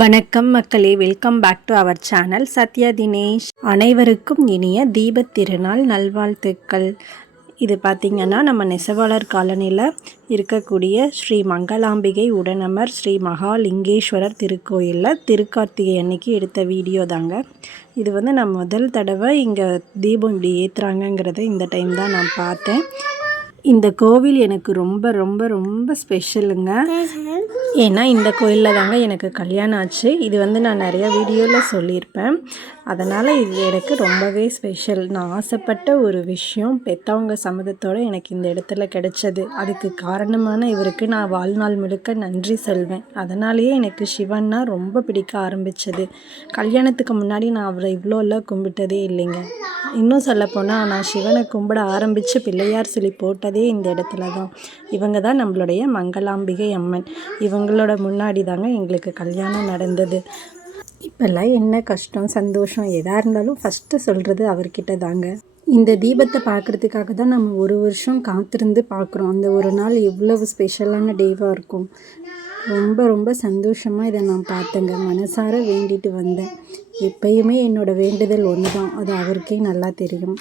வணக்கம் மக்களே welcome back to our channel Sathya Dinesh அனைவருக்கும் இனிய தீப திருநாள் நல்வாழ்த்துக்கள். இது பார்த்திங்கன்னா நம்ம நெசவாளர் காலனியில் இருக்கக்கூடிய ஸ்ரீ மங்களாம்பிகை உடனமர் ஸ்ரீ மகாலிங்கேஸ்வரர் திருக்கோயிலில் திருக்கார்த்திகை அன்னைக்கு எடுத்த வீடியோ தாங்க. இது வந்து நான் முதல் தடவை இங்கே தீபம் இப்படி ஏற்றுறாங்கங்கிறத இந்த டைம் தான் நான் பார்த்தேன். இந்த கோவில் எனக்கு ரொம்ப ரொம்ப ரொம்ப ஸ்பெஷலுங்க ஏன்னா இந்த கோயிலில் தாங்க எனக்கு கல்யாணம் ஆச்சு. இது வந்து நான் நிறையா வீடியோவில் சொல்லியிருப்பேன். அதனால் இது எனக்கு ரொம்பவே ஸ்பெஷல் நான் ஆசைப்பட்ட ஒரு விஷயம் பெற்றவங்க சம்மதத்தோடு எனக்கு இந்த இடத்துல கிடைச்சது. அதுக்கு காரணமான இவருக்கு நான் வாழ்நாள் முழுக்க நன்றி சொல்வேன். அதனாலேயே எனக்கு சிவன்னா ரொம்ப பிடிக்க ஆரம்பித்தது கல்யாணத்துக்கு முன்னாடி நான் அவரை இவ்வளோலாம் கும்பிட்டதே இல்லைங்க. இன்னும் சொல்லப்போனால் நான் சிவனை கும்பிட ஆரம்பித்து பிள்ளையார் சொல்லி போட்டது இந்த இடத்துல தான். இவங்க தான் நம்மளுடைய மங்களாம்பிகை அம்மன். இவங்களோட முன்னாடி தாங்க எங்களுக்கு கல்யாணம் நடந்தது. இப்போல்லாம் என்ன கஷ்டம் சந்தோஷம் எதாக இருந்தாலும் ஃபஸ்ட்டு சொல்கிறது அவர்கிட்ட தாங்க. இந்த தீபத்தை பார்க்குறதுக்காக தான் நம்ம ஒரு வருஷம் காத்திருந்து பார்க்குறோம். அந்த ஒரு நாள் எவ்வளவு ஸ்பெஷலான டேவாக இருக்கும். ரொம்ப ரொம்ப சந்தோஷமாக இதை நான் பார்த்தேங்க. மனசார வேண்டிட்டு வந்தேன். எப்பயுமே என்னோடய வேண்டுதல் ஒன்று தான் அது அவருக்கே நல்லா தெரியும்.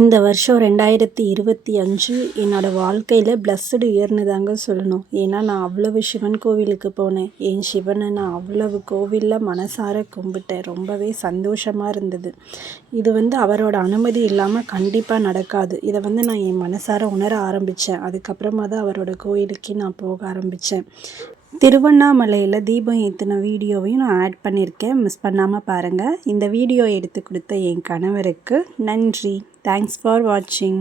இந்த வருஷம் ரெண்டாயிரத்தி இருபத்தி அஞ்சு என்னோடய வாழ்க்கையில் பிளஸ்டு இயர்னு தாங்க சொல்லணும். ஏன்னா நான் அவ்வளவு சிவன் கோவிலுக்கு போனேன். என் சிவனை நான் அவ்வளவு கோவிலில் மனசார கும்பிட்டேன். ரொம்பவே சந்தோஷமாக இருந்தது. இது வந்து அவரோட அனுமதி இல்லாமல் கண்டிப்பாக நடக்காது. இதை வந்து நான் என் மனசார உணர ஆரம்பித்தேன் அதுக்கப்புறமா தான் அவரோட கோயிலுக்கே நான் போக ஆரம்பித்தேன் திருவண்ணாமலையில் தீபம் ஏற்றின வீடியோவையும் நான் ஆட் பண்ணியிருக்கேன் மிஸ் பண்ணாமல் பாருங்கள் இந்த வீடியோ எடுத்து கொடுத்த என் கணவருக்கு நன்றி. தேங்க்ஸ் ஃபார் வாட்சிங்